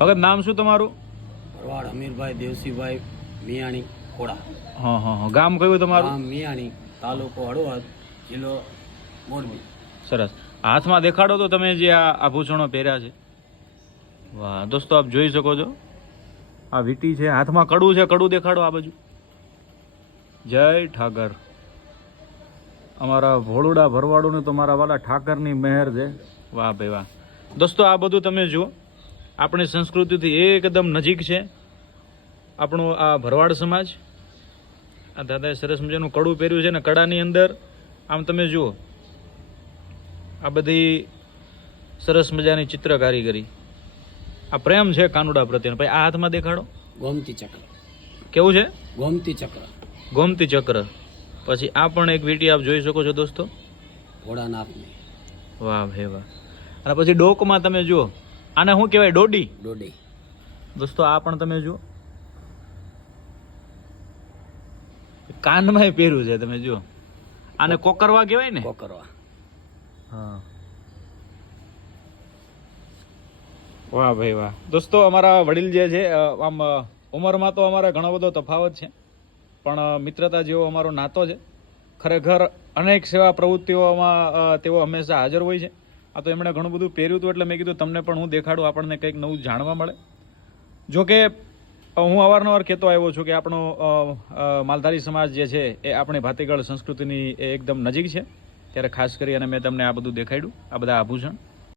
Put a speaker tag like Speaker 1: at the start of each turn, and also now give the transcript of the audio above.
Speaker 1: ભગત નામ શું તમારું?
Speaker 2: ભરવાડ અમીરભાઈ દેવસીભાઈ મિયાણી ખોડા.
Speaker 1: હા હા હા. ગામ કયું તમારું?
Speaker 2: ગામ મિયાણી તાલુકો હળવદ જિલ્લો મોરબી.
Speaker 1: સરસ. હાથમાં દેખાડો તો તમે જે આ આભૂષણો પહેર્યા છે. વાહ દોસ્તો આપ જોઈ શકો છો. આ વીટી છે હાથમાં કડું છે કડું દેખાડો આ બાજુ. જય ઠાકર. અમારા ભોળુડા ભરવાડું ને તો મારા વાલા ઠાકરની મહેર છે. વાહ ભાઈ વાહ. દોસ્તો આ બધું તમે જુઓ. આપણી સંસ્કૃતિથી એકદમ નજીક છે. આપણું આ ભરવાડ સમાજ આ દાદાએ સરસ મજાનું કડું પહેર્યું છે ને કડાની અંદર. આમ તમે જુઓ આ બધી સરસ મજાની ચિત્ર કારીગરી આ પ્રેમ છે કાનુડા પ્રત્યેનો. ભાઈ આ હાથમાં દેખાડો.
Speaker 2: ગોમતી ચક્ર.
Speaker 1: કેવું છે?
Speaker 2: ગોમતી ચક્ર.
Speaker 1: ગોમતી ચક્ર. પછી આ પણ એક વીટી આપ જોઈ શકો છો દોસ્તો.
Speaker 2: ભોળાનાથની.
Speaker 1: વાહ ભે વાહ. અને પછી ડોકમાં તમે જુઓ આને શું કહેવાય? ડોડી?
Speaker 2: ડોડી.
Speaker 1: દોસ્તો આ પણ તમે જુઓ. કાનમાં પહેર્યું છે તમે જુઓ. આને કોકરવા કહેવાય ને?
Speaker 2: કોકરવા.
Speaker 1: હા. વાહ ભાઈ વાહ. દોસ્તો અમારા વડીલ જે છે આમ ઉંમરમાં તો અમારે ઘણો બધો તફાવત છે પણ મિત્રતા જેવો અમારો નાતો છે. ખરેખર અનેક સેવા પ્રવૃત્તિઓમાં તેઓ હંમેશા હાજર હોય છે. આ તો એમણે ઘણું બધું પહેર્યું હતું એટલે મેં કીધું, તમને પણ હું દેખાડું, આપણને કંઈક નવું જાણવા મળે. જોકે હું અવારનવાર કહેતો આવ્યો છું કે આપણો માલધારી સમાજ જે છે એ આપણી ભાતીગળ સંસ્કૃતિની એકદમ નજીક છે. ત્યારે ખાસ કરી અને મેં તમને આ બધું દેખાડ્યું, આ બધા આભૂષણ.